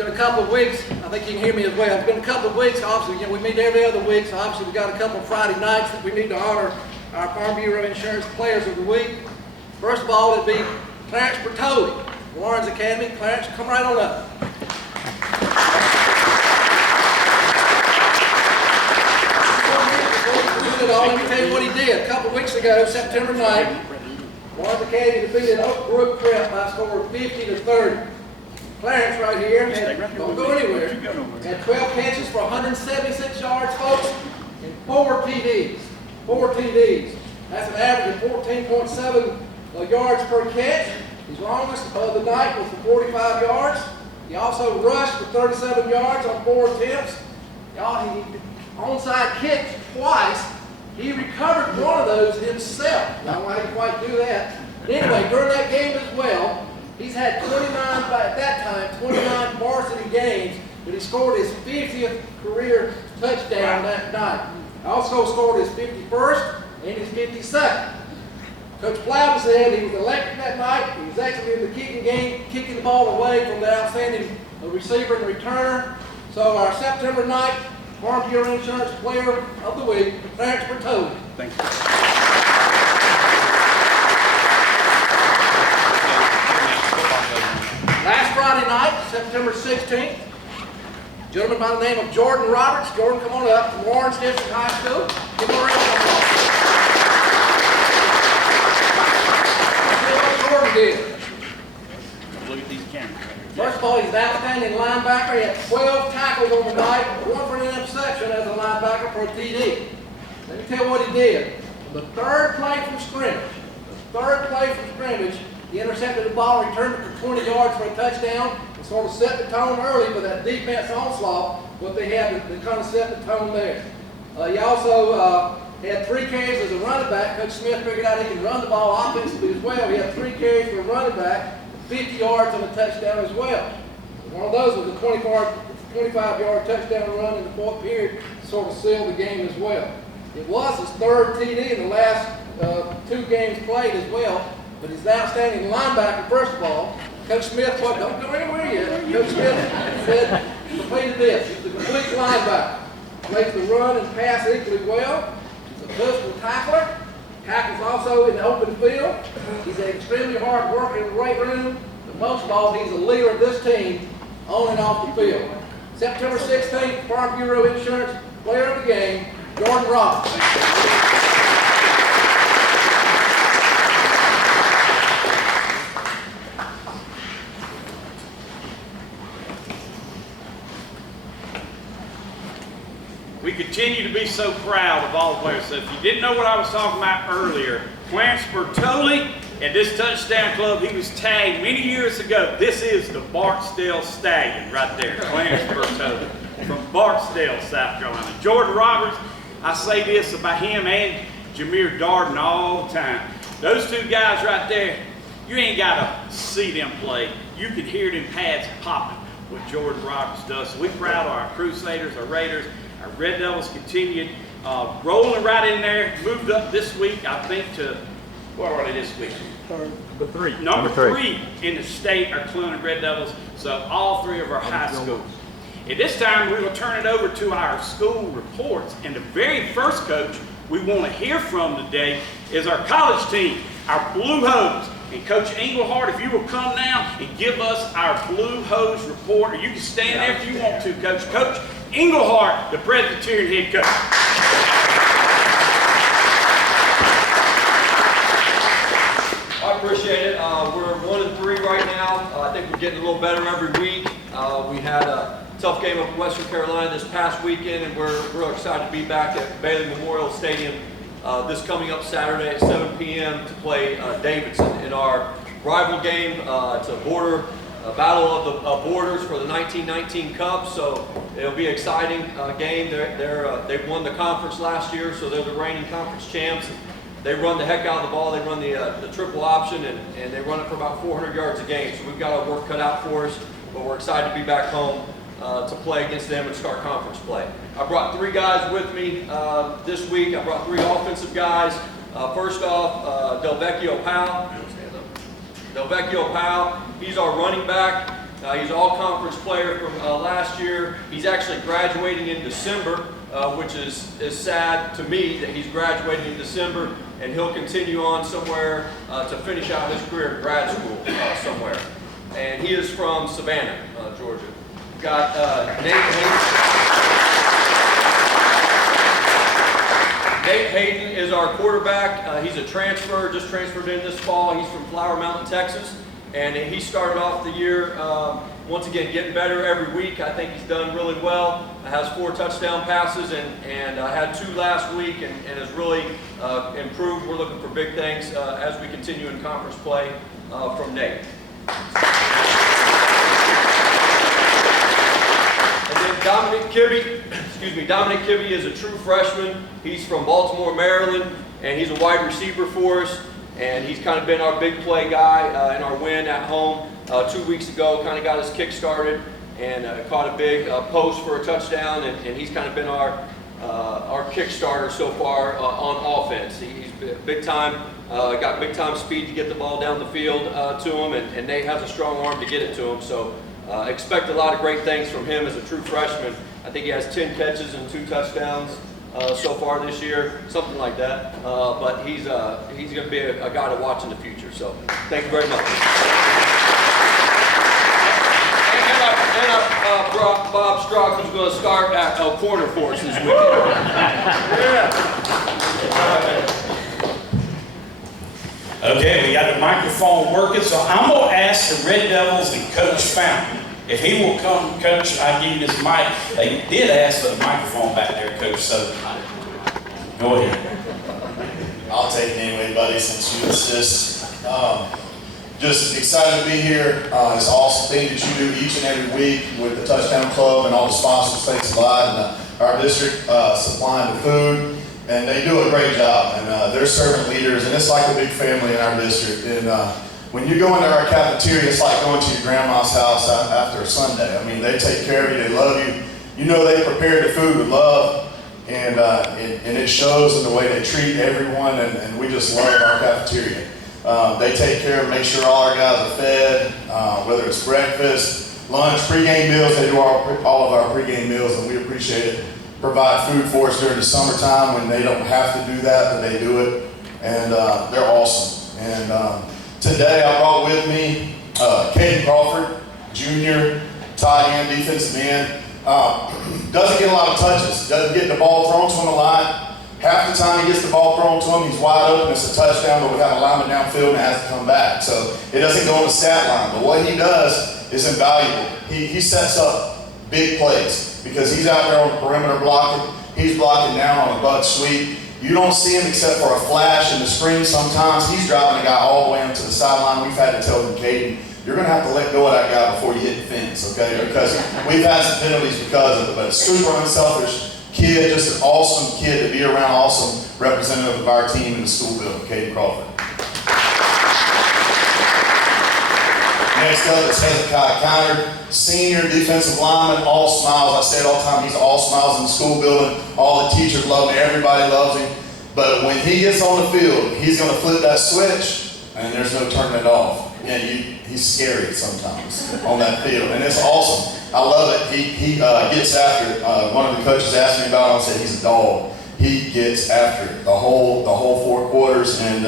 been a couple of weeks. I think you can hear me as well. It's been a couple of weeks. Obviously, we meet every other week, so obviously we've got a couple of Friday nights that we need to honor our Farm Bureau Insurance Players of the Week. First of all, it'd be Clarence Bertoli, Lawrence Academy. Clarence, come right on up. Let me tell you what he did. A couple of weeks ago, September 9th, Lawrence Academy defeated Oak Brook Prep by a score of 50-30. Clarence right here, don't go anywhere, had 12 catches for 176 yards, folks, and 4 TDs. 4 TDs. That's an average of 14.7 yards per catch. His longest of the night was for 45 yards. He also rushed for 37 yards on 4 attempts. Y'all, he onside kicked twice. He recovered one of those himself. I don't know how he quite do that. But anyway, during that game as well, he's had 29, at that time, 29 varsity games, but he scored his 50th career touchdown that night. Also scored his 51st and his 52nd. Coach Plowman said he was electric that night. He was actually in the kicking game, kicking the ball away from the outstanding receiver and returner. So our September 9th Farm Bureau Insurance Player of the Week, Clarence Bertoli. Thank you. Last Friday night, September 16th, a gentleman by the name of Jordan Roberts. Jordan, come on up from Lawrence District High School. Give him a round of applause. Here's what Jordan did. Look at these cameras. First of all, he's an outstanding linebacker. He had 12 tackles on the night, 1 for an interception as a linebacker for a TD. Let me tell you what he did. The third play from scrimmage, he intercepted the ball, returned it for 20 yards for a touchdown, and sort of set the tone early for that defense onslaught. What they had, they kind of set the tone there. He also had 3 carries as a running back. Coach Smith figured out he can run the ball offensively as well. He had 3 carries for a running back, 50 yards on a touchdown as well. One of those was a 25-yard touchdown run in the 4th period to sort of seal the game as well. It was his 3rd TD in the last 2 games played as well, but he's an outstanding linebacker, first of all. Coach Smith, don't go anywhere yet. Coach Smith said, completed this. He's a complete linebacker. Plays the run and pass equally well. He's a physical tackler. Tackles also in the open field. He's an extremely hard worker in the weight room. But most of all, he's a leader of this team on and off the field. September 16th, Farm Bureau Insurance Player of the Game, Jordan Roberts. We continue to be so proud of all the players. So if you didn't know what I was talking about earlier, Clarence Bertoli at this touchdown club, he was tagged many years ago. This is the Barksdale Stallion right there, Clarence Bertoli from Barksdale, South Carolina. Jordan Roberts, I say this about him and Jameer Darden all the time. Those 2 guys right there, you ain't got to see them play. You can hear them pads popping, what Jordan Roberts does. So we're proud of our Crusaders, our Raiders. Our Red Devils continued rolling right in there. Moved up this week, I think, to, where are they this week? Number three in the state are Cleveland Red Devils. So all 3 of our high schools. At this time, we will turn it over to our school reports. And the very first coach we want to hear from today is our college team, our Blue Hose. And Coach Englehart, if you will come now and give us our Blue Hose report, or you can stand there if you want to, Coach. Coach Englehart, the Presbyterian head coach. I appreciate it. We're 1-3 right now. I think we're getting a little better every week. We had a tough game up in Western Carolina this past weekend, and we're real excited to be back at Bailey Memorial Stadium this coming up Saturday at 7 p.m. to play Davidson in our rival game. It's a battle of the borders for the 1919 Cup, so it'll be an exciting game. They've won the conference last year, so they're the reigning conference champs. They run the heck out of the ball. They run the triple option, and they run it for about 400 yards a game. So we've got our work cut out for us, but we're excited to be back home to play against them and start conference play. I brought 3 guys with me this week. I brought 3 offensive guys. First off, Delvecchio Powell. Delvecchio Powell, he's our running back. He's an all-conference player from last year. He's actually graduating in December, which is sad to me that he's graduating in December, and he'll continue on somewhere to finish out his career in grad school somewhere. And he is from Savannah, Georgia. We've got Nate Hayden is our quarterback. He's a transfer, just transferred in this fall. He's from Flower Mountain, Texas. And he started off the year, once again, getting better every week. I think he's done really well. Has 4 touchdown passes and had 2 last week and has really improved. We're looking for big things as we continue in conference play from Nate. And then Dominic Kibbe is a true freshman. He's from Baltimore, Maryland, and he's a wide receiver for us. And he's kind of been our big play guy in our win at home 2 weeks ago. Kind of got us kick-started and caught a big post for a touchdown. And he's kind of been our kick-starter so far on offense. He's big time, got big time speed to get the ball down the field to him. And Nate has a strong arm to get it to him. So expect a lot of great things from him as a true freshman. I think he has 10 catches and 2 touchdowns. So far this year, something like that. But he's going to be a guy to watch in the future. So thank you very much. And Bob Strock, who's going to start at corner for us this weekend. Okay, we got the microphone working, so I'm going to ask the Red Devils and Coach Fountain if he will come, Coach. I give you this mic. They did ask for the microphone back there, Coach, so go ahead. I'll take it anyway, buddy, since you insist. Just excited to be here. It's an awesome thing that you do each and every week with the Touchdown Club and all the sponsors. Thanks a lot. And our district supplying the food. And they do a great job. And they're servant leaders. And it's like a big family in our district. And when you go into our cafeteria, it's like going to your grandma's house after a Sunday. I mean, they take care of you. They love you. You know they prepare the food with love. And it shows in the way they treat everyone. And we just love our cafeteria. They take care of, make sure all our guys are fed, whether it's breakfast, lunch, pregame meals. They do all of our pregame meals, and we appreciate it. Provide food for us during the summertime when they don't have to do that, but they do it, and they're awesome. And today I brought with me Caden Crawford, junior, tight end, defensive end. Doesn't get a lot of touches, doesn't get the ball thrown to him a lot. Half the time he gets the ball thrown to him, he's wide open, it's a touchdown, but we have a lineman downfield and it has to come back. So it doesn't go on the stat line, but what he does is invaluable. He sets up big plays because he's out there on the perimeter blocking. He's blocking down on a buck sweep. You don't see him except for a flash in the screen sometimes. He's driving a guy all the way onto the sideline. We've had to tell him, Caden, you're going to have to let go of that guy before you hit the fence, okay? Because we've had some penalties because of it, but it's super unselfish. Kid, just an awesome kid to be around, awesome representative of our team in the school building, Caden Crawford. Next up is Hezekiah Counter, senior defensive lineman, all smiles. I say it all the time, he's all smiles in the school building. All the teachers love him, everybody loves him. But when he gets on the field, he's going to flip that switch, and there's no turning it off. And he's scary sometimes on that field, and it's awesome. I love it. He gets after it. One of the coaches asked me about him and said he's a dog. He gets after it the whole 4 quarters, and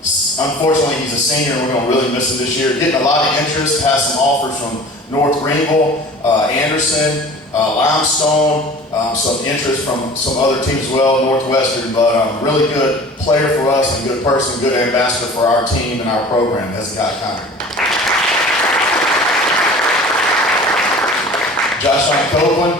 unfortunately he's a senior and we're going to really miss him this year. Getting a lot of interest, has some offers from North Greenville, Anderson, Limestone, some interest from some other teams as well, Northwestern, but really good player for us and good person, good ambassador for our team and our program, Hezekiah Counter. Josh Copeland,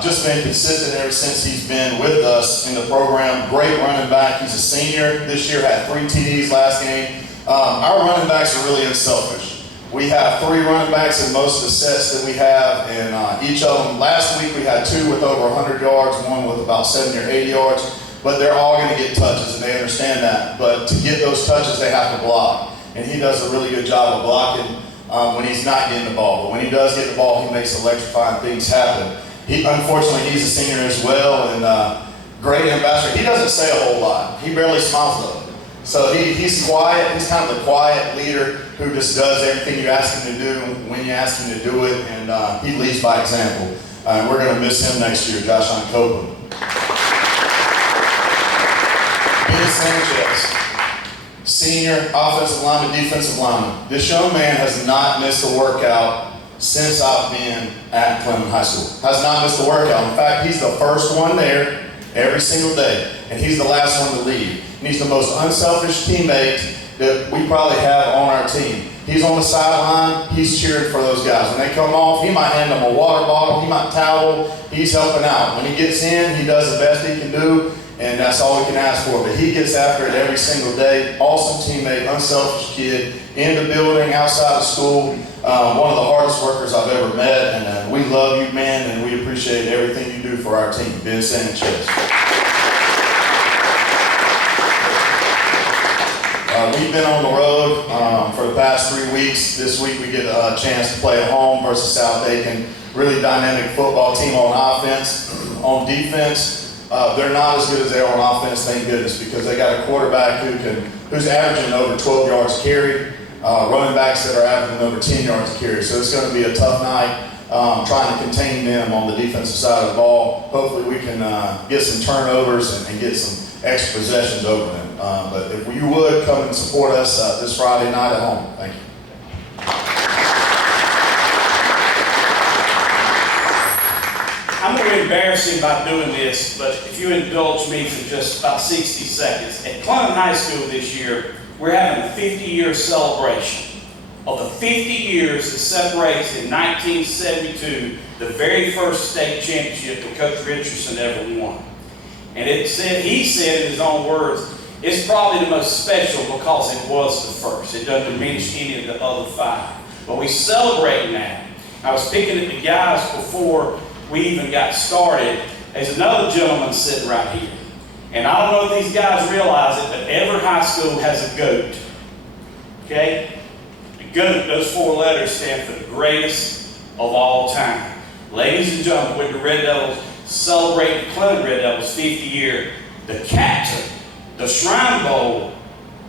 just been consistent ever since he's been with us in the program. Great running back. He's a senior. This year had 3 TDs last game. Our running backs are really unselfish. We have 3 running backs in most of the sets that we have, and each of them, last week we had 2 with over 100 yards, 1 with about 70 or 80 yards, but they're all going to get touches, and they understand that. But to get those touches, they have to block, and he does a really good job of blocking when he's not getting the ball. But when he does get the ball, he makes electrifying things happen. Unfortunately, he's a senior as well, and great ambassador. He doesn't say a whole lot. He barely smiles though. So he's quiet. He's kind of the quiet leader who just does everything you ask him to do when you ask him to do it, and he leads by example. We're going to miss him next year, Josh Copeland. Ben Sanchez, senior offensive lineman, defensive lineman. This young man has not missed a workout since I've been at Clemson High School. Has not missed a workout. In fact, he's the first one there every single day, and he's the last one to leave. And he's the most unselfish teammate that we probably have on our team. He's on the sideline, he's cheering for those guys. When they come off, he might hand them a water bottle, he might towel, he's helping out. When he gets in, he does the best he can do, and that's all we can ask for. But he gets after it every single day. Awesome teammate, unselfish kid, in the building, outside of school. One of the hardest workers I've ever met, and we love you, man, and we appreciate everything you do for our team. Ben Sanchez. We've been on the road for the past 3 weeks. This week we get a chance to play at home versus South Aiken. Really dynamic football team on offense. On defense, they're not as good as they are on offense, thank goodness, because they got a quarterback who's averaging over 12 yards carry, running backs that are averaging over 10 yards carry. So it's going to be a tough night trying to contain them on the defensive side of the ball. Hopefully we can get some turnovers and get some extra possessions over them. But if you would, come and support us this Friday night at home. Thank you. I'm going to embarrass you by doing this, but if you indulge me for just about 60 seconds. At Clemson High School this year, we're having a 50-year celebration of the 50 years that separates in 1972 the very first state championship that Coach Richardson ever won. And he said in his own words, it's probably the most special because it was the first. It doesn't diminish any of the other 5. But we celebrate now. I was picking at the guys before we even got started. There's another gentleman sitting right here. And I don't know if these guys realize it, but every high school has a GOAT. Okay? The GOAT, those 4 letters stand for the greatest of all time. Ladies and gentlemen, with the Red Devils celebrating the Clemson Red Devils 50 year, the captain, the Shrine Bowl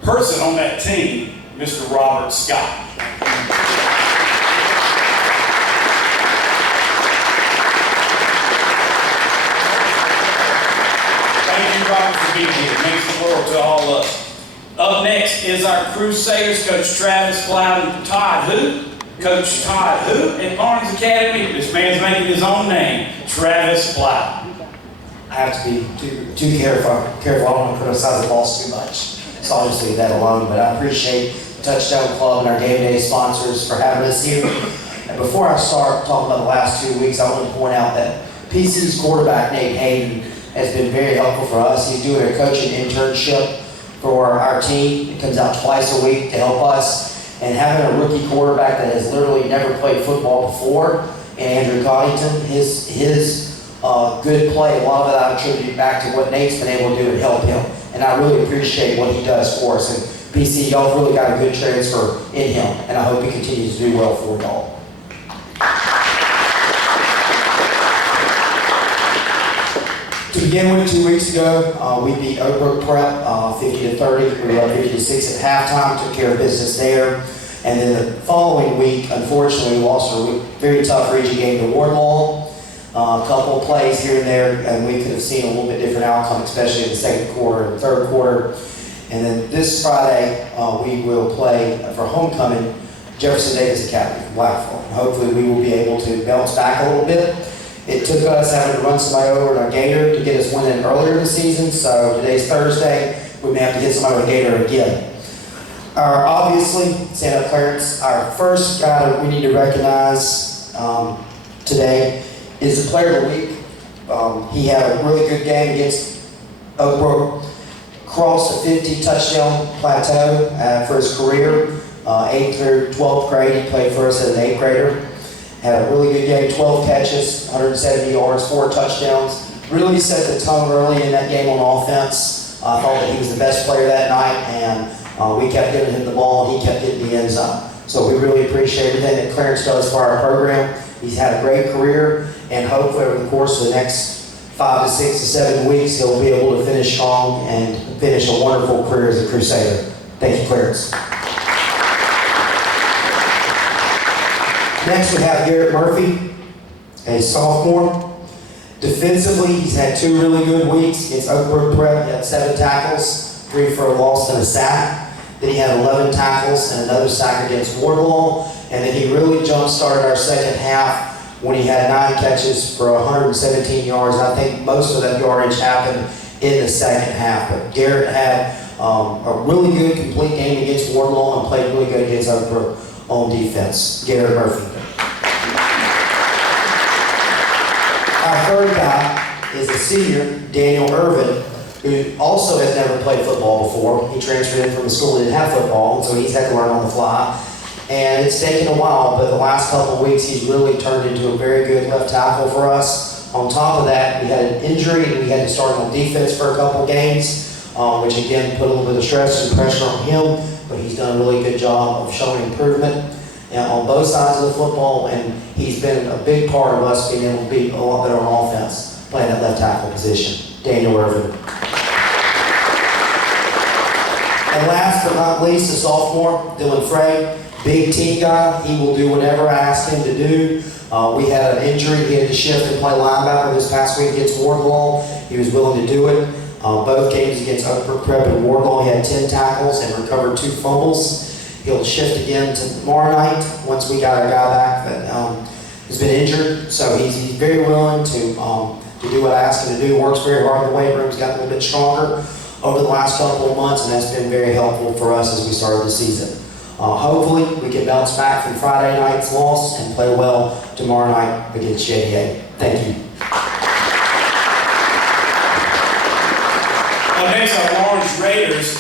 person on that team, Mr. Robert Scott. Thank you, Robert, for being here. It means the world to all of us. Up next is our Crusaders, Coach Travis Blount and Todd who? Coach Todd who? At Barnes Academy. This man's making his own name, Travis Blount. I have to be too careful. I don't want to criticize the boss too much. So I'll just leave that alone. But I appreciate the Touchdown Club and our game day sponsors for having us here. And before I start talking about the last 2 weeks, I want to point out that PC's quarterback, Nate Hayden, has been very helpful for us. He's doing a coaching internship for our team. It comes out twice a week to help us. And having a rookie quarterback that has literally never played football before, and Andrew Coddington, his good play, a lot of it I attribute back to what Nate's been able to do and help him. And I really appreciate what he does for us. And PC, y'all really got a good transfer in him. And I hope he continues to do well for y'all. To begin with, 2 weeks ago, we beat Oak Brook Prep 50-30. We were up 50-6 at halftime, took care of business there. And then the following week, unfortunately, we lost a very tough region game to Wardlaw. A couple of plays here and there, and we could have seen a little bit different outcome, especially in the second quarter and third quarter. And then this Friday, we will play for homecoming Jefferson Davis Academy from Blackthorn. Hopefully we will be able to bounce back a little bit. It took us having to run somebody over in our Gator to get us winning earlier in the season, so today's Thursday, we may have to hit somebody with a Gator again. Obviously, stand up Clarence, our first guy that we need to recognize today is the player of the week. He had a really good game against Oak Brook, crossed a 50 touchdown plateau for his career, 8th through 12th grade. He played for us as an 8th grader. Had a really good game, 12 catches, 170 yards, 4 touchdowns. Really set the tone early in that game on offense. I thought that he was the best player that night, and we kept giving him the ball, and he kept getting the end zone. So we really appreciate everything that Clarence does for our program. He's had a great career, and hopefully over the course of the next 5 to 6 to 7 weeks, he'll be able to finish strong and finish a wonderful career as a Crusader. Thank you, Clarence. Next, we have Garrett Murphy, a sophomore. Defensively, he's had 2 really good weeks against Oak Brook Prep. He had 7 tackles, 3 for a loss and a sack. Then he had 11 tackles and another sack against Wardlaw. And then he really jump-started our second half when he had 9 catches for 117 yards. And I think most of that yardage happened in the second half. But Garrett had a really good complete game against Wardlaw and played really good against Oak Brook on defense. Garrett Murphy. Our third guy is a senior, Daniel Irvin, who also has never played football before. He transferred in from a school that didn't have football, and so he's had to learn on the fly. And it's taken a while, but the last couple of weeks he's really turned into a very good left tackle for us. On top of that, we had an injury and we had to start on defense for a couple of games, which again put a little bit of stress and pressure on him, but he's done a really good job of showing improvement on both sides of the football, and he's been a big part of us being able to be a lot better on offense, playing that left tackle position. Daniel Irvin. And last but not least, the sophomore, Dylan Frey. Big team guy. He will do whatever I ask him to do. We had an injury. He had to shift and play linebacker this past week against Wardlaw. He was willing to do it. Both games against Oak Brook Prep and Wardlaw, he had 10 tackles and recovered 2 fumbles. He'll shift again tomorrow night once we got our guy back that has been injured. So he's very willing to do what I ask him to do. Works very hard in the weight room. He's gotten a little bit stronger over the last couple of months, and that's been very helpful for us as we started the season. Hopefully, we can bounce back from Friday night's loss and play well tomorrow night against JDA. Thank you. Well, next, our Orange Raiders.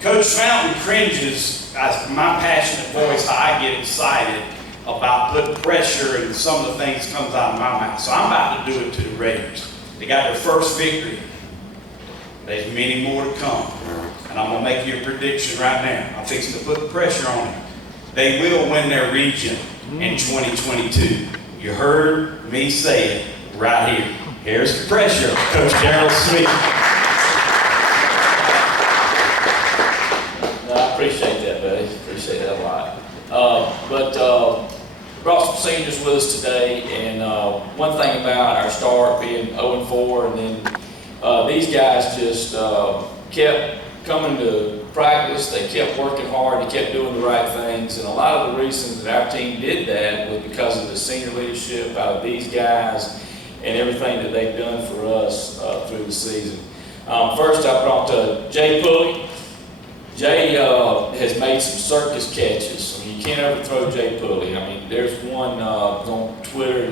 Coach Fountain cringes at my passionate voice, how I get excited about putting pressure and some of the things that comes out of my mouth. So I'm about to do it to the Raiders. They got their first victory. There's many more to come. And I'm going to make you a prediction right now. I'm fixing to put pressure on them. They will win their region in 2022. You heard me say it right here. Here's the pressure, Coach Darrell Smith. I appreciate that, buddy. Appreciate that a lot. Brought some seniors with us today, and one thing about our start being 0-4, and then these guys just kept coming to practice. They kept working hard. They kept doing the right things, and a lot of the reasons that our team did that was because of the senior leadership out of these guys and everything that they've done for us through the season. First, I brought Jay Pulley. Jay has made some circus catches. I mean, you can't overthrow Jay Pulley. I mean, there's one on Twitter,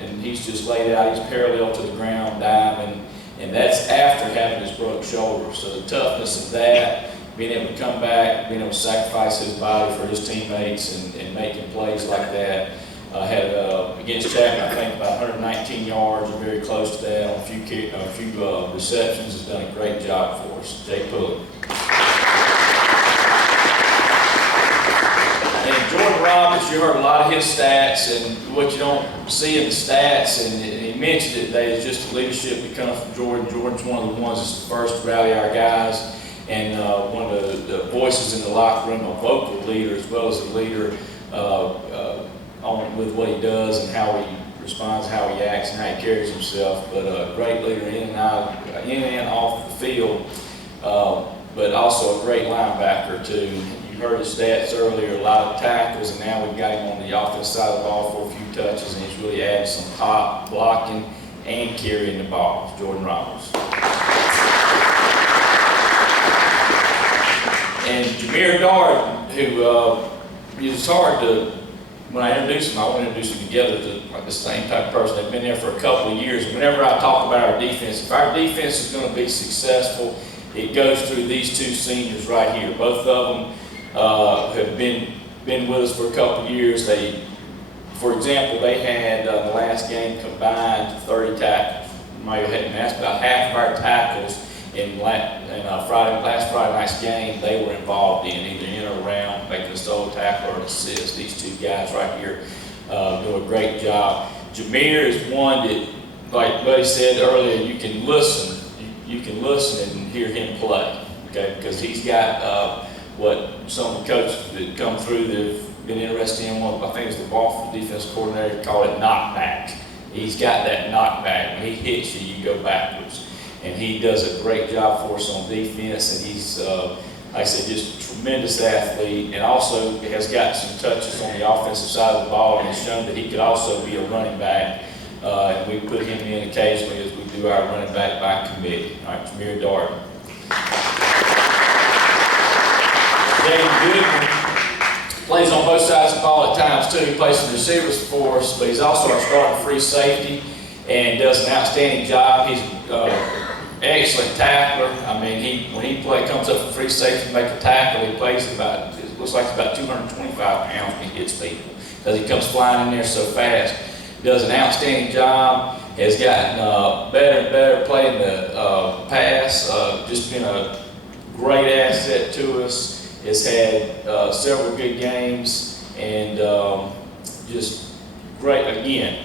and he's just laid out. He's parallel to the ground, diving, and that's after having his broke shoulder. So the toughness of that, being able to come back, being able to sacrifice his body for his teammates and making plays like that. Had against Chapman, I think about 119 yards, or very close to that on a few receptions. Has done a great job for us. Jay Pulley. And Jordan Roberts, you heard a lot of his stats, and what you don't see in the stats, and he mentioned it today, is just the leadership that comes from Jordan. Jordan's one of the ones that's the first to rally our guys, and one of the voices in the locker room, a vocal leader as well as a leader with what he does and how he responds, how he acts, and how he carries himself. But a great leader in and off the field, but also a great linebacker too. You heard his stats earlier, a lot of tackles, and now we've got him on the offensive side of the ball for a few touches, and he's really added some pop, blocking, and carrying the ball. Jordan Roberts. And Jameer Darden, who is hard to, when I introduce him, I want to introduce them together to like the same type of person. They've been there for a couple of years. Whenever I talk about our defense, if our defense is going to be successful, it goes through these two seniors right here. Both of them have been with us for a couple of years. They, for example, they had the last game combined 30 tackles. And that's about half of our tackles in last Friday night's game. They were involved in either in or around making a solo tackle or an assist. These two guys right here do a great job. Jameer is one that like Buddy said earlier, you can listen. You can listen and hear him play, okay? Because he's got what some of the coaches that come through that have been interested in. One, I think it was the Balfour defense coordinator called it knockback. He's got that knockback. When he hits you, you go backwards. And he does a great job for us on defense. And he's, like I said, just a tremendous athlete. And also has got some touches on the offensive side of the ball and has shown that he could also be a running back. And we put him in occasionally as we do our running back by committee. All right, Jameer Darden. Jaden Goodman plays on both sides of the ball at times too. He plays some receivers for us, but he's also our starting free safety and does an outstanding job. He's excellent tackler. I mean, when he comes up for free safety, make a tackle, he plays it looks like about 225 pounds when he hits people because he comes flying in there so fast. Does an outstanding job, has gotten better and better playing the pass, just been a great asset to us, has had several good games, and just great, again,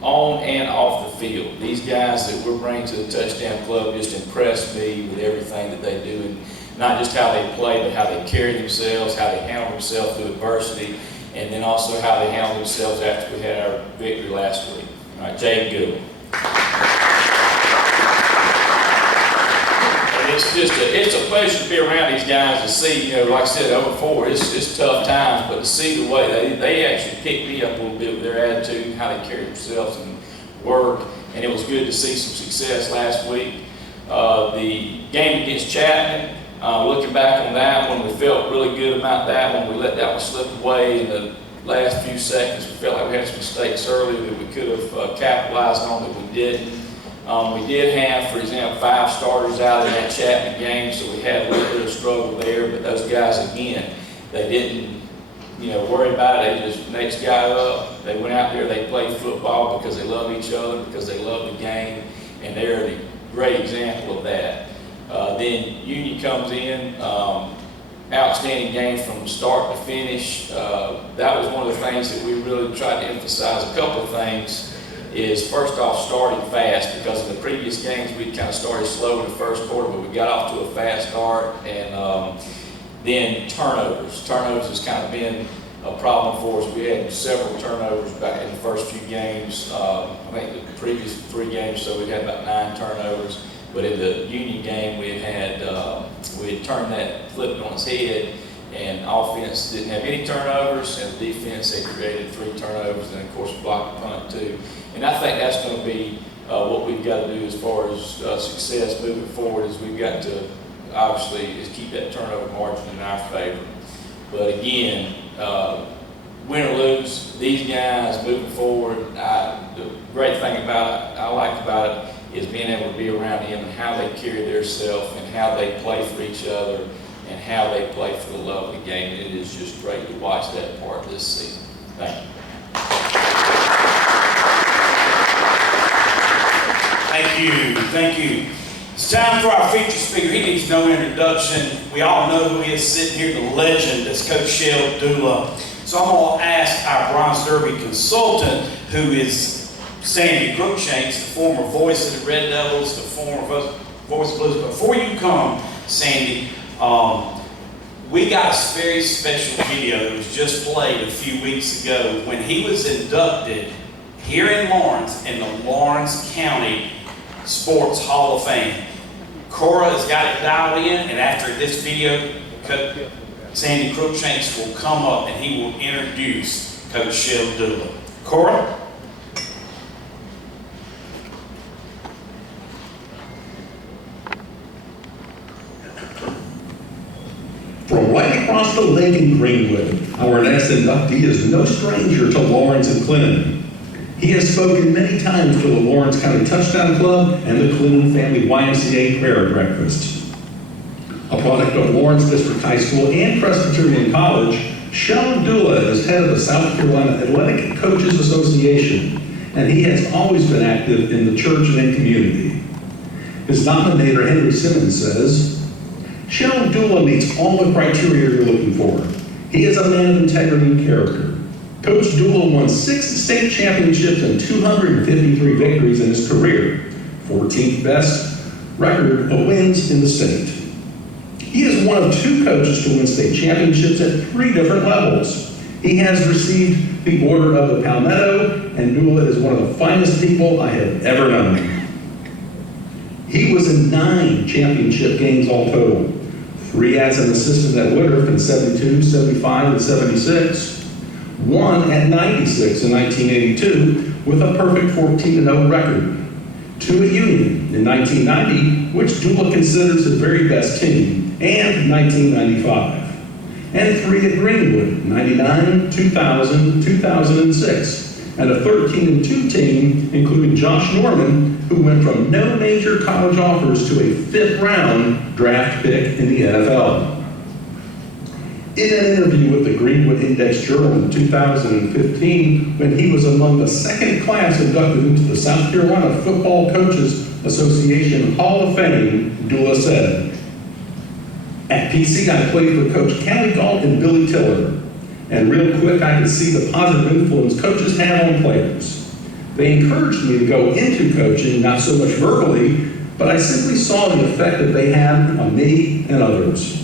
on and off the field. These guys that we're bringing to the Touchdown Club just impress me with everything that they do, and not just how they play, but how they carry themselves, how they handle themselves through adversity, and then also how they handled themselves after we had our victory last week. All right, Jaden Goodwin. And it's a pleasure to be around these guys and see, like I said, over 4, it's tough times, but to see the way they actually picked me up a little bit with their attitude and how they carry themselves and work, and it was good to see some success last week. The game against Chapman, looking back on that one, we felt really good about that one. We let that one slip away in the last few seconds. We felt like we had some mistakes earlier that we could have capitalized on that we didn't. We did have, for example, 5 starters out in that Chapman game, so we had a little bit of struggle there, but those guys, again, they didn't worry about it. They just next guy up. They went out there, they played football because they love each other, because they love the game, and they're a great example of that. Then Union comes in, outstanding game from start to finish. That was one of the things that we really tried to emphasize. A couple of things is, first off, starting fast, because in the previous games we kind of started slow in the first quarter, but we got off to a fast start. And then turnovers. Turnovers has kind of been a problem for us. We had several turnovers back in the first few games. I think the previous 3 games, so we had about 9 turnovers. But in the Union game, we had turned that, flipped on its head, and offense didn't have any turnovers, and the defense had created 3 turnovers, and of course blocked the punt too. And I think that's going to be what we've got to do as far as success moving forward. Is we've got to obviously is keep that turnover margin in our favor. But again, win or lose, these guys moving forward. The great thing about it, I like about it, is being able to be around them and how they carry themselves and how they play for each other and how they play for the love of the game. It is just great to watch that part this season. Thank you. Thank you. It's time for our feature speaker. He needs no introduction. We all know who he is sitting here, the legend, that's Coach Shell Dula. So I'm going to ask our Bronze Derby consultant, who is Sandy Crookshanks, the former voice of the Red Devils, the former voice of Blues. But before you come, Sandy, we got a very special video that was just played a few weeks ago when he was inducted here in Lawrence in the Lawrence County Sports Hall of Fame. Cora has got it dialed in, and after this video, Sandy Crookshanks will come up and he will introduce Coach Shell Dula. Cora? From right across the lake in Greenwood, our next inductee is no stranger to Lawrence and Clinton. He has spoken many times to the Lawrence County Touchdown Club and the Clinton Family YMCA Prayer Breakfast. A product of Lawrence District High School and Presbyterian College, Shell Dula is head of the South Carolina Athletic Coaches Association, and he has always been active in the church and in community. His nominator, Henry Simmons, says, Shell Dula meets all the criteria you're looking for. He is a man of integrity and character. Coach Dula won 6 state championships and 253 victories in his career, 14th best record of wins in the state. He is one of 2 coaches to win state championships at 3 different levels. He has received the Order of the Palmetto, and Dula is one of the finest people I have ever known. He was in 9 championship games all total, 3 as an assistant at Woodruff in 72, 75, and 76, 1 at 96 in 1982 with a perfect 14-0 record, 2 at Union in 1990, which Dula considers his very best team, and 1995, and 3 at Greenwood, 99, 2000, 2006, and a 13-2 team, including Josh Norman, who went from no major college offers to a 5th-round draft pick in the NFL. In an interview with the Greenwood Index Journal in 2015, when he was among the 2nd class inducted into the South Carolina Football Coaches Association Hall of Fame, Dula said, "At PC, I played for Coach Callie Galt and Billy Tiller, and real quick I could see the positive influence coaches have on players. They encouraged me to go into coaching, not so much verbally, but I simply saw the effect that they had on me and others.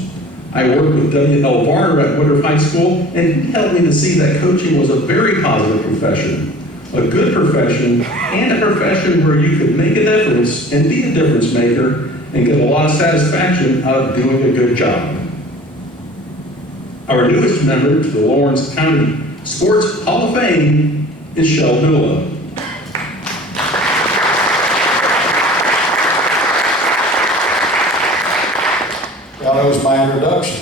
I worked with W.L. Varner at Woodruff High School, and he helped me to see that coaching was a very positive profession, a good profession, and a profession where you could make a difference and be a difference maker and get a lot of satisfaction out of doing a good job." Our newest member to the Lawrence County Sports Hall of Fame is Shell Dula. Y'all know it's my introduction.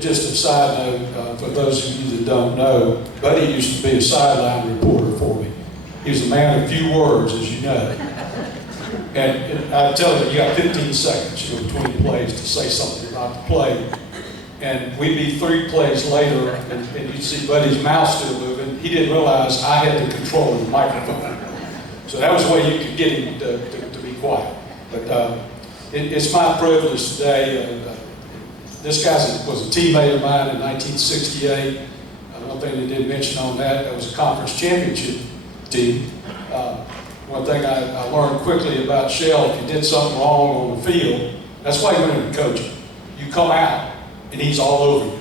Just a side note, for those of you that don't know, Buddy used to be a sideline reporter for me. He was a man of few words, as you know. And I tell you, you got 15 seconds between plays to say something about the play. And we'd be 3 plays later, and you'd see Buddy's mouth still moving. He didn't realize I had the control of the microphone. So that was the way you could get him to be quiet. But it's my privilege today. This guy was a teammate of mine in 1968. One thing they didn't mention on that was a conference championship team. One thing I learned quickly about Shell, if you did something wrong on the field, that's why you went into coaching. You come out, and he's all over you.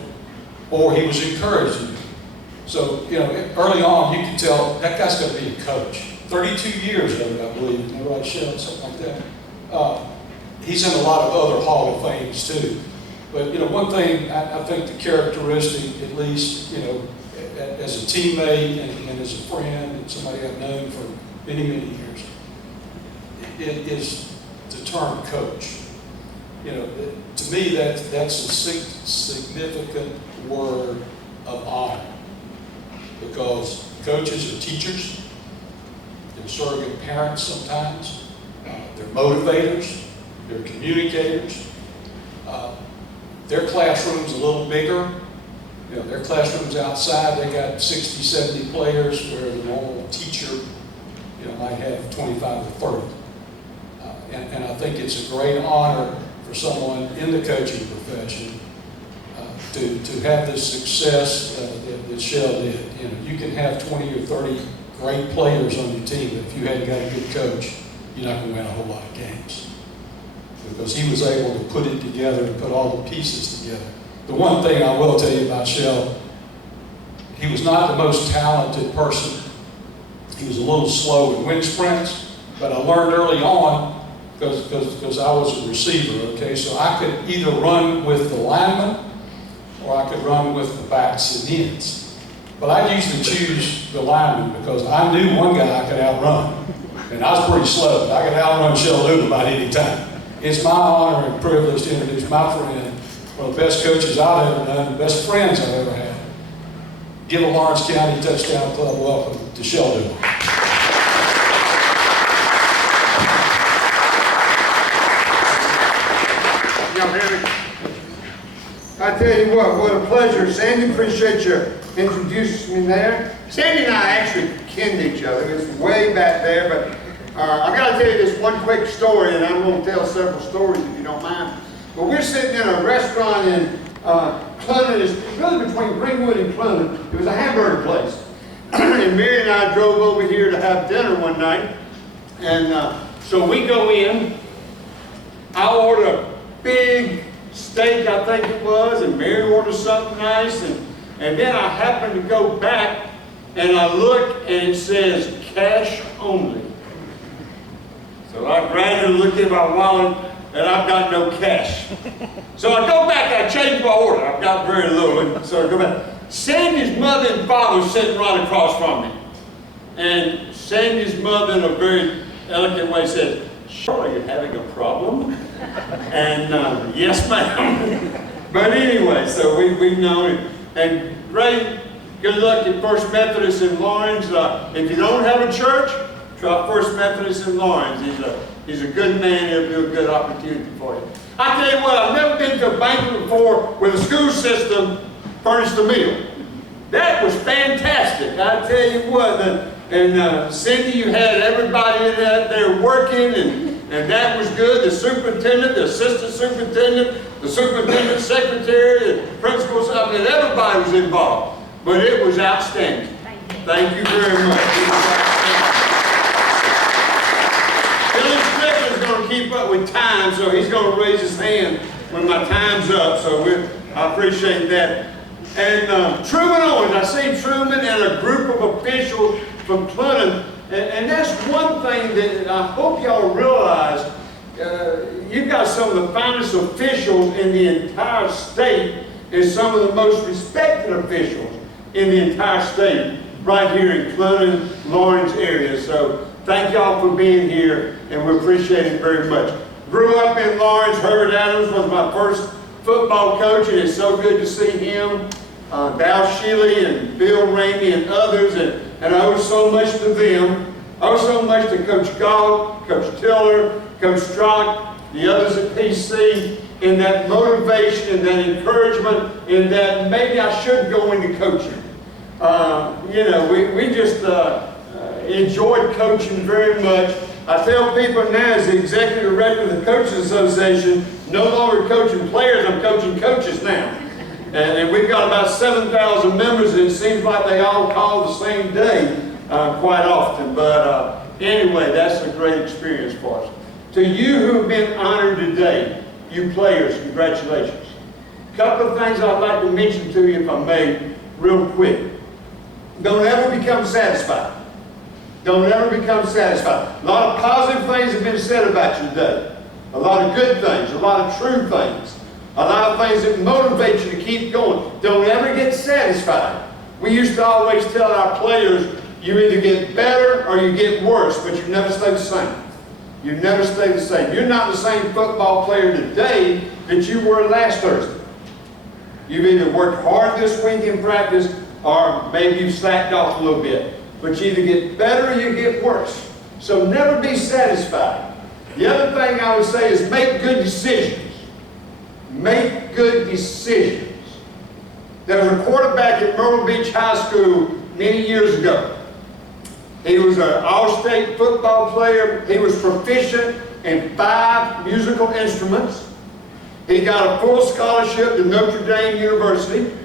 Or he was encouraging you. So, early on, you could tell that guy's going to be a coach. 32 years of it, I believe. Isn't that right, Shell? Something like that. He's in a lot of other Hall of Fames, too. But, one thing, I think the characteristic, at least, as a teammate and as a friend and somebody I've known for many, many years, it is the term coach. To me, that's a significant word of honor, because coaches are teachers, they're surrogate parents sometimes, they're motivators, they're communicators. Their classroom's a little bigger. Their classroom's outside, they got 60, 70 players, where the normal teacher might have 25 to 30. And I think it's a great honor for someone in the coaching profession to have the success that Shell did. You can have 20 or 30 great players on your team, but if you hadn't got a good coach, you're not going to win a whole lot of games. Because he was able to put it together and put all the pieces together. The one thing I will tell you about Shell, he was not the most talented person. He was a little slow in wind sprints, but I learned early on, because I was a receiver, okay? So I could either run with the linemen or I could run with the backs and ends. But I usually choose the linemen because I knew one guy I could outrun. And I was pretty slow, but I could outrun Shell Dula about any time. It's my honor and privilege to introduce my friend, one of the best coaches I've ever known, the best friends I've ever had. Give a Lawrence County Touchdown Club welcome to Shell Dula. Y'all hear me? I tell you what a pleasure. Sandy, appreciate you introducing me there. Sandy and I actually kenned each other. It's way back there, but I've got to tell you this one quick story, and I'm going to tell several stories if you don't mind. But we're sitting in a restaurant in Clinton is really between Greenwood and Clinton. It was a hamburger place. And Mary and I drove over here to have dinner one night. And so we go in. I order a big steak, I think it was, and Mary orders something nice. And then I happen to go back and I look and it says cash only. So I gradually look in my wallet and I've got no cash. So I go back, I change my order. I've got very little, so I go back. Sandy's mother and father were sitting right across from me. And Sandy's mother, in a very elegant way, said, "Surely you're having a problem?" And yes, ma'am. But anyway, so we've known it. And great, good luck at First Methodist in Lawrence. If you don't have a church, try First Methodist in Lawrence. He's a good man. He'll be a good opportunity for you. I tell you what, I've never been to a banquet before where the school system furnished a meal. That was fantastic. I tell you what, and Cindy, you had everybody in there working, and that was good. The superintendent, the assistant superintendent, the superintendent's secretary, the principals, I mean, everybody was involved. But it was outstanding. Thank you very much. Billy Strickland's going to keep up with time, so he's going to raise his hand when my time's up, so I appreciate that. And Truman Owens, I see Truman and a group of officials from Clinton, and that's one thing that I hope y'all realize. You've got some of the finest officials in the entire state and some of the most respected officials in the entire state right here in Clinton, Lawrence area. So thank y'all for being here, and we appreciate it very much. Grew up in Lawrence. Herbert Adams was my first football coach, and it's so good to see him. Dow Shealy and Bill Ramey and others, and I owe so much to them. I owe so much to Coach Galt, Coach Tiller, Coach Strock, the others at PC, in that motivation and that encouragement, and that maybe I should go into coaching. You know, we just enjoyed coaching very much. I tell people now, as the executive director of the Coaches Association, no longer coaching players, I'm coaching coaches now. And we've got about 7,000 members, and it seems like they all call the same day quite often. But anyway, that's a great experience for us. To you who have been honored today, you players, congratulations. A couple of things I'd like to mention to you, if I may, real quick. Don't ever become satisfied. Don't ever become satisfied. A lot of positive things have been said about you today. A lot of good things, a lot of true things. A lot of things that motivate you to keep going. Don't ever get satisfied. We used to always tell our players, you either get better or you get worse, but you never stay the same. You never stay the same. You're not the same football player today that you were last Thursday. You've either worked hard this week in practice or maybe you've slacked off a little bit. But you either get better or you get worse. So never be satisfied. The other thing I would say is make good decisions. Make good decisions. There was a quarterback at Myrtle Beach High School many years ago. He was an all-state football player. He was proficient in 5 musical instruments. He got a full scholarship to Notre Dame University.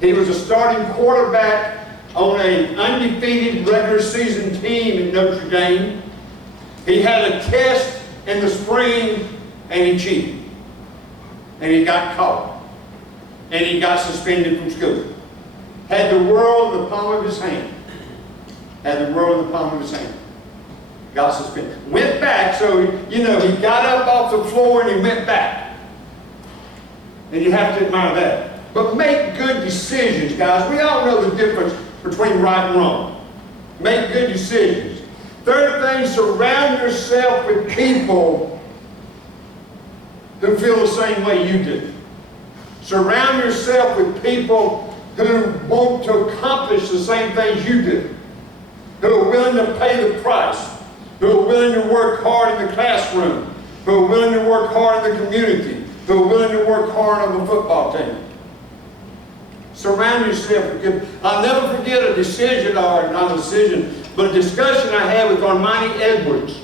He was a starting quarterback on an undefeated regular season team at Notre Dame. He had a test in the spring and he cheated. And he got caught. And he got suspended from school. Had the world in the palm of his hand. Had the world in the palm of his hand. Got suspended. Went back, so, you know, he got up off the floor and he went back. And you have to admire that. But make good decisions, guys. We all know the difference between right and wrong. Make good decisions. Third thing, surround yourself with people who feel the same way you do. Surround yourself with people who want to accomplish the same things you do, who are willing to pay the price, who are willing to work hard in the classroom, who are willing to work hard in the community, who are willing to work hard on the football team. Surround yourself with people. I'll never forget a decision, or not a decision, but a discussion I had with Armani Edwards.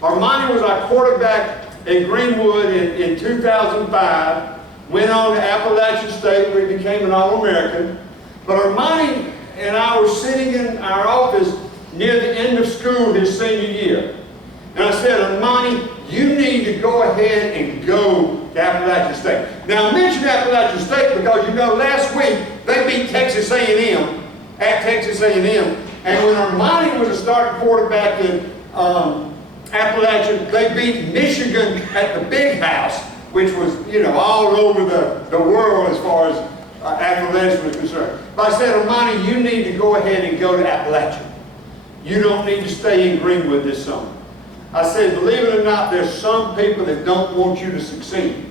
Armani was our quarterback at Greenwood in 2005. went on to Appalachian State where he became an All-American. But Armani and I were sitting in our office near the end of school his senior year. And I said, Armani, you need to go ahead and go to Appalachian State. Now I mentioned Appalachian State because you know last week they beat Texas A&M at Texas A&M. And when Armani was a starting quarterback in Appalachian, they beat Michigan at the Big House, which was, you know, all over the world as far as athletics was concerned. But I said, Armani, you need to go ahead and go to Appalachian. You don't need to stay in Greenwood this summer. I said, believe it or not, there's some people that don't want you to succeed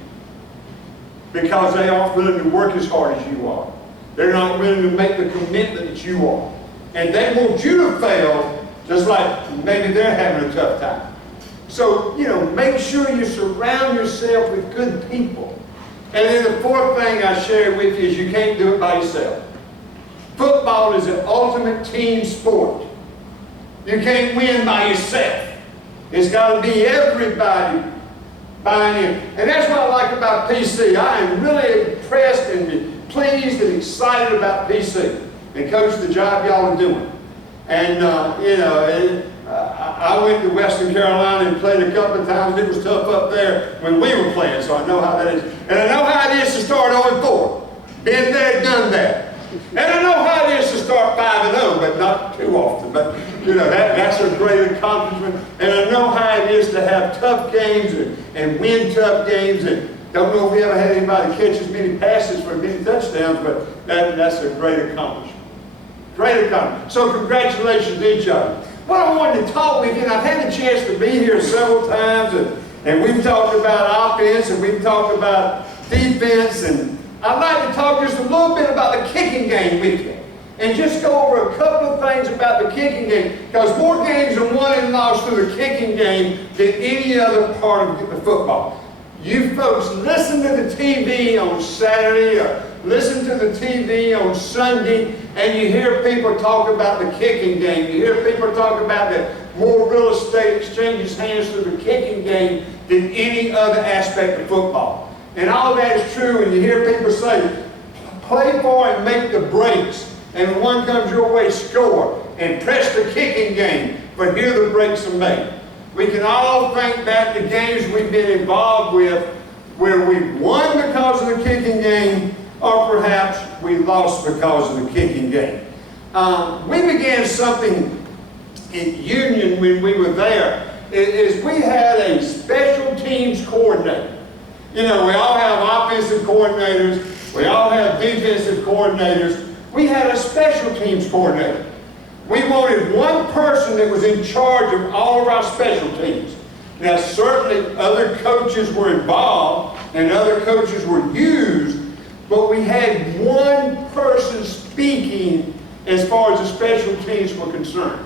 because they aren't willing to work as hard as you are. They're not willing to make the commitment that you are. And they want you to fail just like maybe they're having a tough time. So, you know, make sure you surround yourself with good people. And then the fourth thing I share with you is you can't do it by yourself. Football is an ultimate team sport. You can't win by yourself. It's got to be everybody buying in. And that's what I like about PC. I am really impressed and pleased and excited about PC. And Coach, the job y'all are doing. And, you know, I went to Western Carolina and played a couple of times. It was tough up there when we were playing, so I know how that is. And I know how it is to start 0-4. Been there, done that. And I know how it is to start 5-0, but not too often. But, you know, that's a great accomplishment. And I know how it is to have tough games and win tough games. And don't know if we ever had anybody catch as many passes for many touchdowns, but that's a great accomplishment. Great accomplishment. So congratulations to each of you. What I wanted to talk with you, and I've had a chance to be here several times, and we've talked about offense, and we've talked about defense, and I'd like to talk just a little bit about the kicking game with you. And just go over a couple of things about the kicking game, because more games are won and lost through the kicking game than any other part of the football. You folks listen to the TV on Saturday, or listen to the TV on Sunday, and you hear people talk about the kicking game. You hear people talk about that more real estate exchanges hands through the kicking game than any other aspect of football. And all that is true, and you hear people say, play for and make the breaks, and when one comes your way, score, and press the kicking game, but here the breaks are made. We can all think back to games we've been involved with where we won because of the kicking game, or perhaps we lost because of the kicking game. We began something in Union when we were there, is we had a special teams coordinator. You know, we all have offensive coordinators, we all have defensive coordinators. We had a special teams coordinator. We wanted one person that was in charge of all of our special teams. Now, certainly other coaches were involved and other coaches were used, but we had one person speaking as far as the special teams were concerned.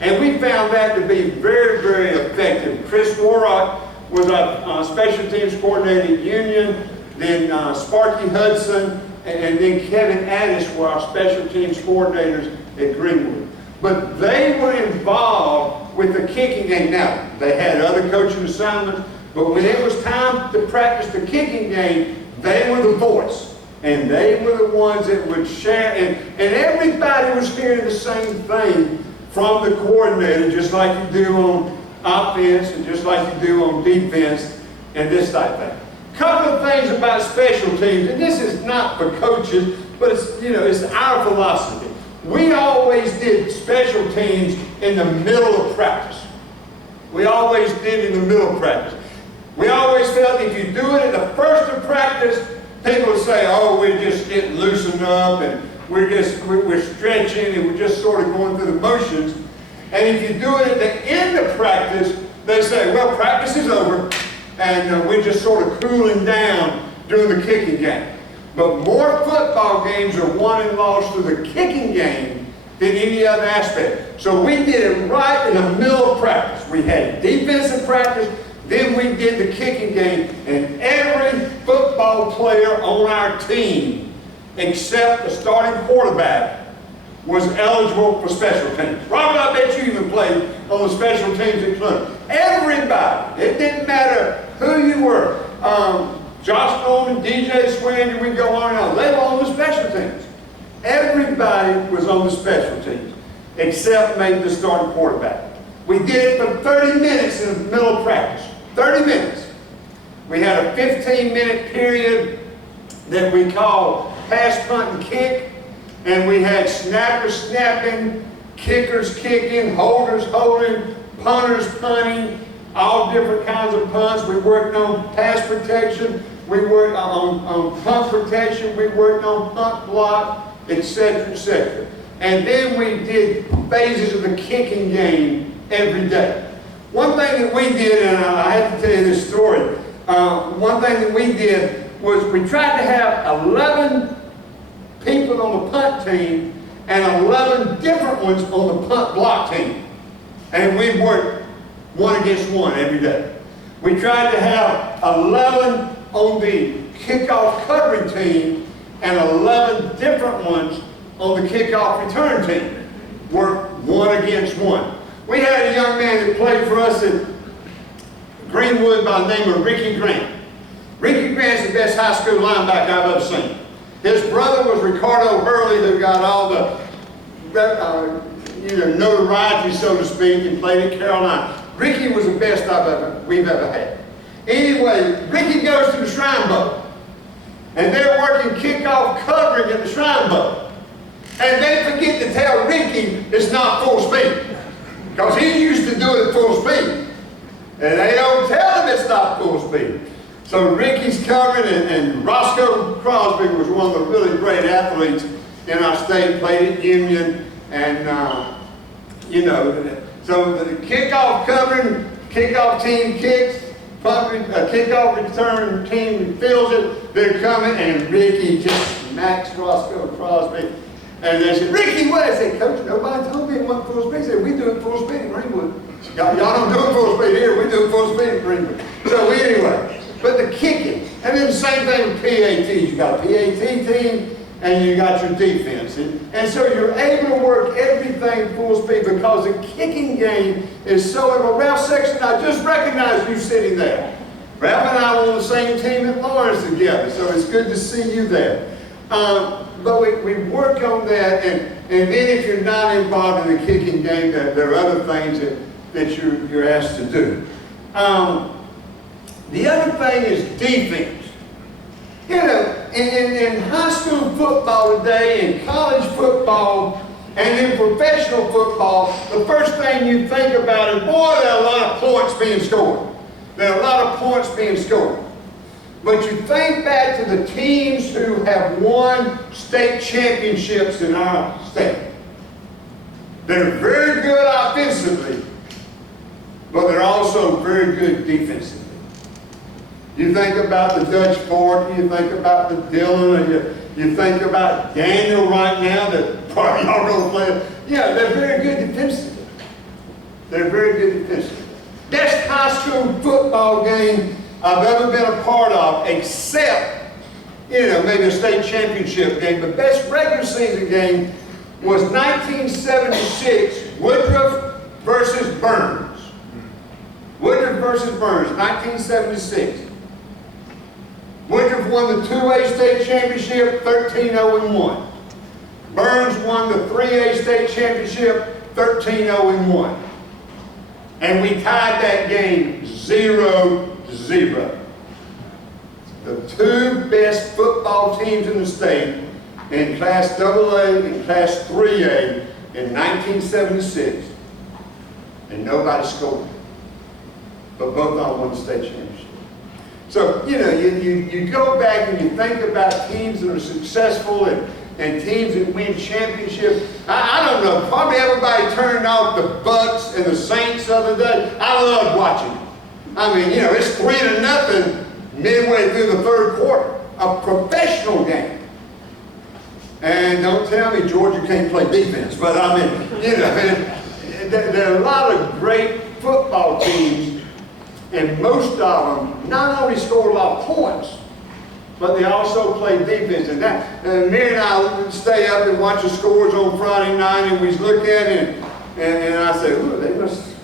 And we found that to be very, very effective. Chris Warrock was our special teams coordinator at Union, then Sparky Hudson, and then Kevin Addis were our special teams coordinators at Greenwood. But they were involved with the kicking game. Now, they had other coaching assignments, but when it was time to practice the kicking game, they were the voice. And they were the ones that would share, and everybody was hearing the same thing from the coordinator, just like you do on offense and just like you do on defense and this type of thing. Couple of things about special teams, and this is not for coaches, but it's, you know, it's our philosophy. We always did special teams in the middle of practice. We always did in the middle of practice. We always felt if you do it at the first of practice, people would say, oh, we're just getting loosened up and we're stretching and we're just sort of going through the motions. And if you do it at the end of practice, they say, well, practice is over and we're just sort of cooling down during the kicking game. But more football games are won and lost through the kicking game than any other aspect. So we did it right in the middle of practice. We had defensive practice, then we did the kicking game, and every football player on our team, except the starting quarterback, was eligible for special teams. Robert, I bet you even played on the special teams at Clarence. Everybody, it didn't matter who you were. Josh Norman, DJ Swain, we go on and on. They were on the special teams. Everybody was on the special teams, except maybe the starting quarterback. We did it for 30 minutes in the middle of practice. 30 minutes. We had a 15-minute period that we called pass, punt, and kick. And we had snappers snapping, kickers kicking, holders holding, punters punting, all different kinds of punts. We worked on pass protection. We worked on punt protection. We worked on punt block, etc., etc. And then we did phases of the kicking game every day. One thing that we did, and I have to tell you this story, one thing that we did was we tried to have 11 people on the punt team and 11 different ones on the punt block team. And we worked one against one every day. We tried to have 11 on the kickoff covering team and 11 different ones on the kickoff return team. Worked one against one. We had a young man that played for us at Greenwood by the name of Ricky Grant. Ricky Grant's the best high school linebacker I've ever seen. His brother was Ricardo Hurley, who got all the notoriety, so to speak, and played at Carolina. Ricky was the best we've ever had. Anyway, Ricky goes to the Shrine Bowl, and they're working kickoff covering at the Shrine Bowl. And they forget to tell Ricky it's not full speed, because he used to do it at full speed. And they don't tell him it's not full speed. So Ricky's covering, and Roscoe Crosby was one of the really great athletes in our state, played at Union, and so the kickoff covering, kickoff team kicks, kickoff return team fills it, they're coming, and Ricky just smacks Roscoe Crosby. And they said, Ricky, what? I said, Coach, nobody told me it wasn't full speed. He said, we do it full speed in Greenwood. Y'all don't do it full speed here, we do it full speed in Greenwood. So anyway, but the kicking, and then the same thing with PATs. You got a PAT team, and you got your defense. And so you're able to work everything full speed because the kicking game is so able. Ralph Sexton, I just recognized you sitting there. Ralph and I were on the same team at Lawrence together, so it's good to see you there. But we work on that, and then if you're not involved in the kicking game, there are other things that you're asked to do. The other thing is defense. You know, in high school football today, in college football, and in professional football, the first thing you think about is, boy, there are a lot of points being scored. There are a lot of points being scored. But you think back to the teams who have won state championships in our state. They're very good offensively, but they're also very good defensively. You think about the Dutch Fork, you think about the Dula, you think about Daniel right now, that probably y'all don't play. Yeah, they're very good defensively. They're very good defensively. Best high school football game I've ever been a part of, except, maybe a state championship game. The best regular season game was 1976, Woodruff versus Burns. Woodruff versus Burns, 1976. Woodruff won the 2A state championship, 13-0-1. Burns won the 3A state championship, 13-0-1. And we tied that game 0-0. The two best football teams in the state in Class AA and Class 3A in 1976. And nobody scored. But both of them won the state championship. So, you go back and you think about teams that are successful and teams that win championships. I don't know, probably everybody turned off the Bucks and the Saints the other day. I loved watching it. I mean, it's 3-0 midway through the third quarter. A professional game. And don't tell me Georgia can't play defense, but I mean, there are a lot of great football teams, and most of them not only score a lot of points, but they also play defense. And Mary and I stay up and watch the scores on Friday night, and we look at it, and I say, ooh, they must,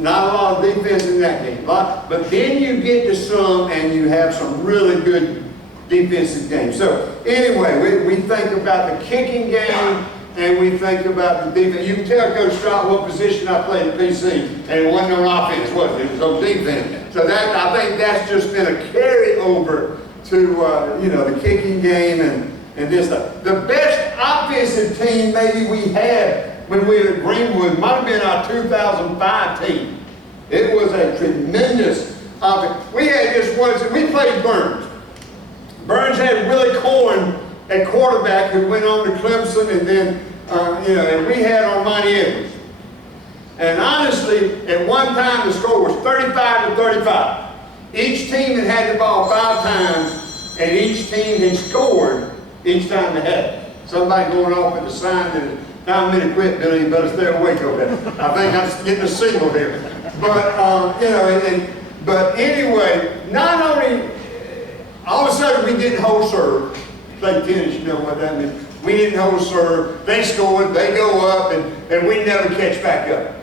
not a lot of defense in that game. But then you get to some and you have some really good defensive games. So anyway, we think about the kicking game and we think about the defense. You can tell Coach Strout what position I played at PC, and it wasn't on offense, was it? It was on defense. So that, I think that's just been a carryover to the kicking game and this stuff. The best offensive team maybe we had when we were at Greenwood might have been our 2005 team. It was a tremendous offense. We had this one, we played Burns. Burns had Willie Corn at quarterback who went on to Clemson, and then, and we had Armani Edwards. And honestly, at one time the score was 35-35. Each team had had the ball 5 times, and each team had scored each time they had it. Somebody going off with a sign that I'm going to quit, Billy, you better stay awake over there. I think I'm getting a signal here. But, but anyway, not only, all of a sudden we didn't hold serve. Play tennis, you know what that means. We didn't hold serve. They scored, they go up, and we never catch back up.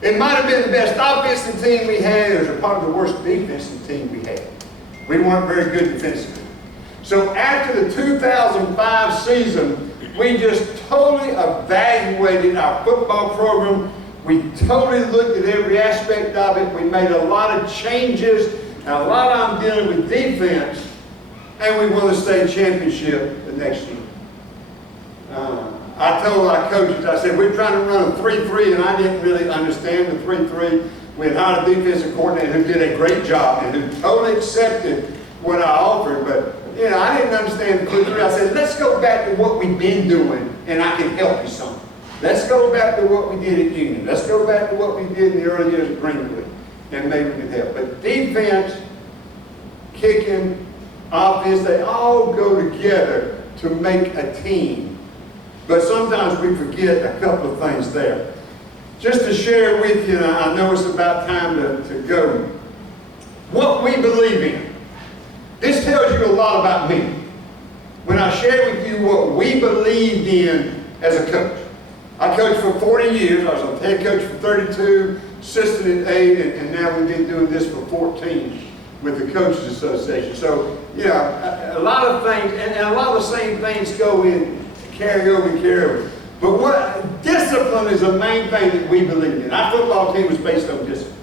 It might have been the best offensive team we had. It was probably the worst defensive team we had. We weren't very good defensively. So after the 2005 season, we just totally evaluated our football program. We totally looked at every aspect of it. We made a lot of changes, and a lot of them dealing with defense, and we won the state championship the next year. I told our coaches, I said, we're trying to run a 3-3, and I didn't really understand the 3-3. We had hired a defensive coordinator who did a great job and who totally accepted what I offered, but I didn't understand the 3-3. I said, let's go back to what we've been doing, and I can help you some. Let's go back to what we did at Union. Let's go back to what we did in the early years at Greenwood, and maybe we can help. But defense, kicking, offense, they all go together to make a team. But sometimes we forget a couple of things there. Just to share with you, and I know it's about time to go, what we believe in. This tells you a lot about me. When I share with you what we believed in as a coach. I coached for 40 years. I was a head coach for 32, assistant at 8, and now we've been doing this for 14 with the Coaches Association. So, a lot of things, and a lot of the same things go in, carry over. But discipline is the main thing that we believe in. Our football team was based on discipline.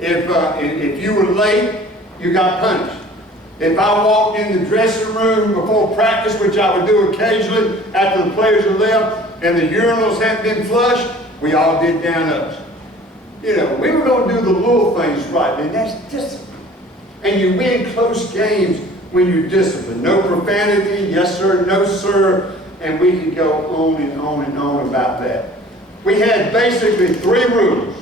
If you were late, you got punished. If I walked in the dressing room before practice, which I would do occasionally after the players had left, and the urinals hadn't been flushed, we all did down-ups. We were going to do the little things right, and that's discipline. And you win close games when you're disciplined. No profanity, yes sir, no sir, and we could go on and on and on about that. We had basically 3 rules.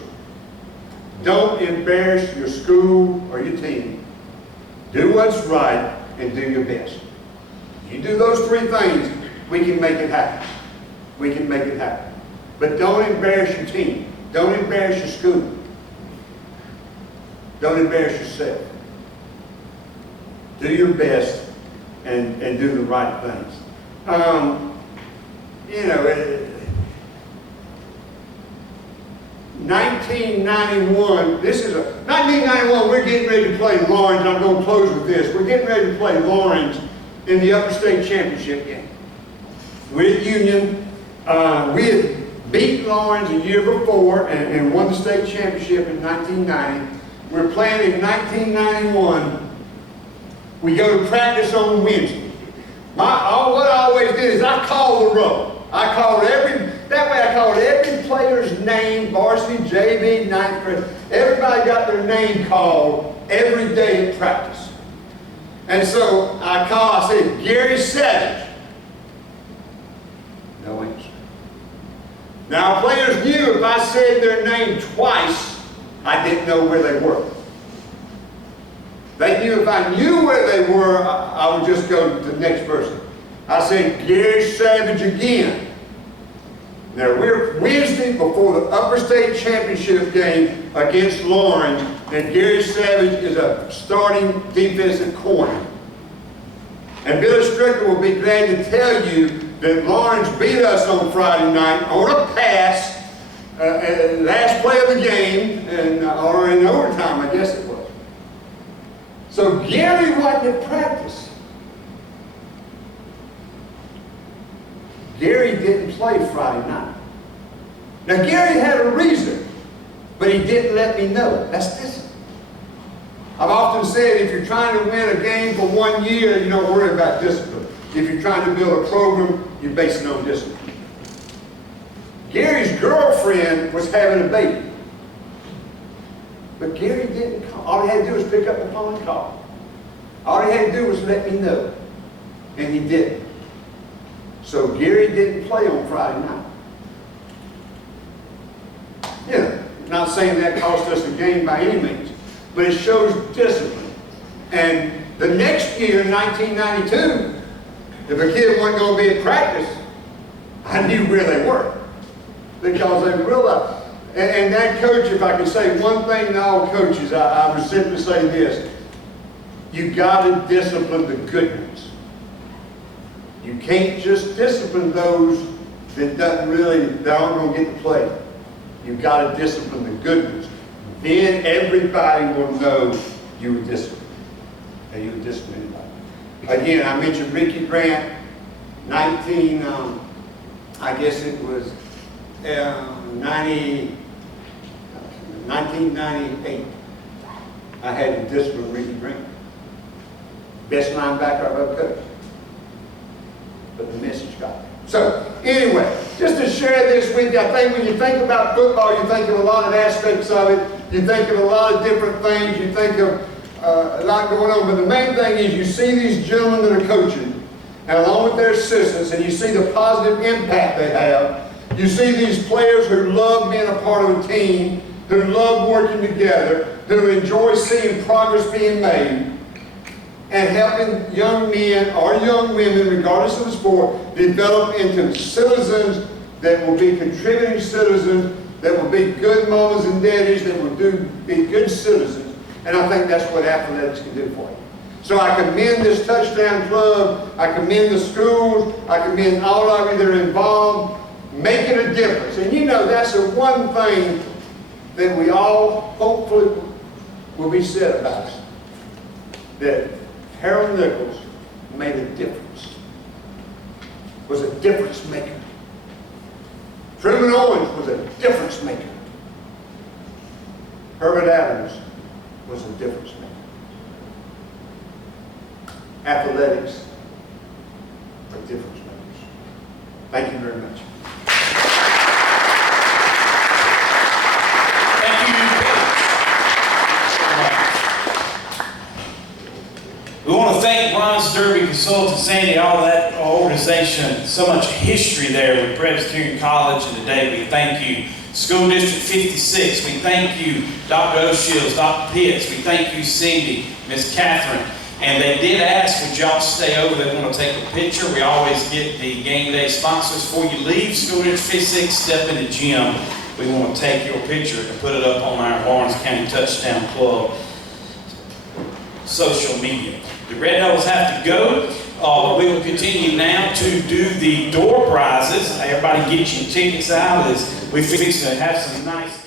Don't embarrass your school or your team. Do what's right and do your best. You do those 3 things, we can make it happen. We can make it happen. But don't embarrass your team. Don't embarrass your school. Don't embarrass yourself. Do your best and do the right things. 1991, 1991, we're getting ready to play Lawrence. I'm going to close with this. We're getting ready to play Lawrence in the Upper State Championship game. We're at Union. We had beat Lawrence a year before and won the state championship in 1990. We're playing in 1991. We go to practice on Wednesday. What I always did is I called the roll. I called every player's name, varsity, JV, 9th grade. Everybody got their name called every day at practice. And so I said, Gary Savage. No answer. Now, players knew if I said their name twice, I didn't know where they were. They knew if I knew where they were, I would just go to the next person. I said, Gary Savage again. Now, we're Wednesday before the Upper State Championship game against Lawrence, and Gary Savage is a starting defensive corner. And Billy Strickler will be glad to tell you that Lawrence beat us on Friday night on a pass last play of the game, or in overtime, I guess it was. So Gary wasn't at practice. Gary didn't play Friday night. Now Gary had a reason, but he didn't let me know. That's discipline. I've often said if you're trying to win a game for 1 year, you don't worry about discipline. If you're trying to build a program, you base it on discipline. Gary's girlfriend was having a baby. But Gary didn't call. All he had to do was pick up the phone and call. All he had to do was let me know. And he didn't. So Gary didn't play on Friday night. You know, not saying that cost us a game by any means, but it shows discipline. And the next year, in 1992, if a kid wasn't going to be at practice, I knew where they were. Because they realized, and that coach, if I could say one thing to all coaches, I would simply say this: you got to discipline the good ones. You can't just discipline those that aren't going to get to play. You got to discipline the good ones. Then everybody will know you were disciplined, and you were disciplined anybody. Again, I mentioned Ricky Grant, 1998. I had to discipline Ricky Grant. Best linebacker I've ever coached. But the message got there. So, anyway, just to share this with you, I think when you think about football, you think of a lot of aspects of it. You think of a lot of different things. You think of a lot going on. But the main thing is you see these gentlemen that are coaching, and along with their assistants, and you see the positive impact they have. You see these players who love being a part of a team, who love working together, who enjoy seeing progress being made, and helping young men or young women, regardless of the sport, develop into citizens that will be contributing citizens, that will be good mamas and daddies, that will be good citizens. And I think that's what athletics can do for you. So I commend this touchdown club, I commend the schools, I commend all of you that are involved, making a difference. And you know, that's the one thing that we all hopefully will be said about us, that Harold Nichols made a difference, was a difference maker. Truman Owens was a difference maker. Herbert Adams was a difference maker. Athletics are difference makers. Thank you very much. We want to thank Ron's Derby Consultant, Sandy, all of that organization, so much history there with Presbyterian College and today. We thank you. School District 56, we thank you. Dr. O'Shields, Dr. Pitts, we thank you, Cindy, Miss Catherine. And they did ask, would y'all stay over? They want to take a picture. We always get the game day sponsors. Before you leave School District 56, step in the gym. We want to take your picture and put it up on our Lawrence County Touchdown Club social media. The Red Devils have to go. We will continue now to do the door prizes. Everybody get your tickets out as we fix to have some nice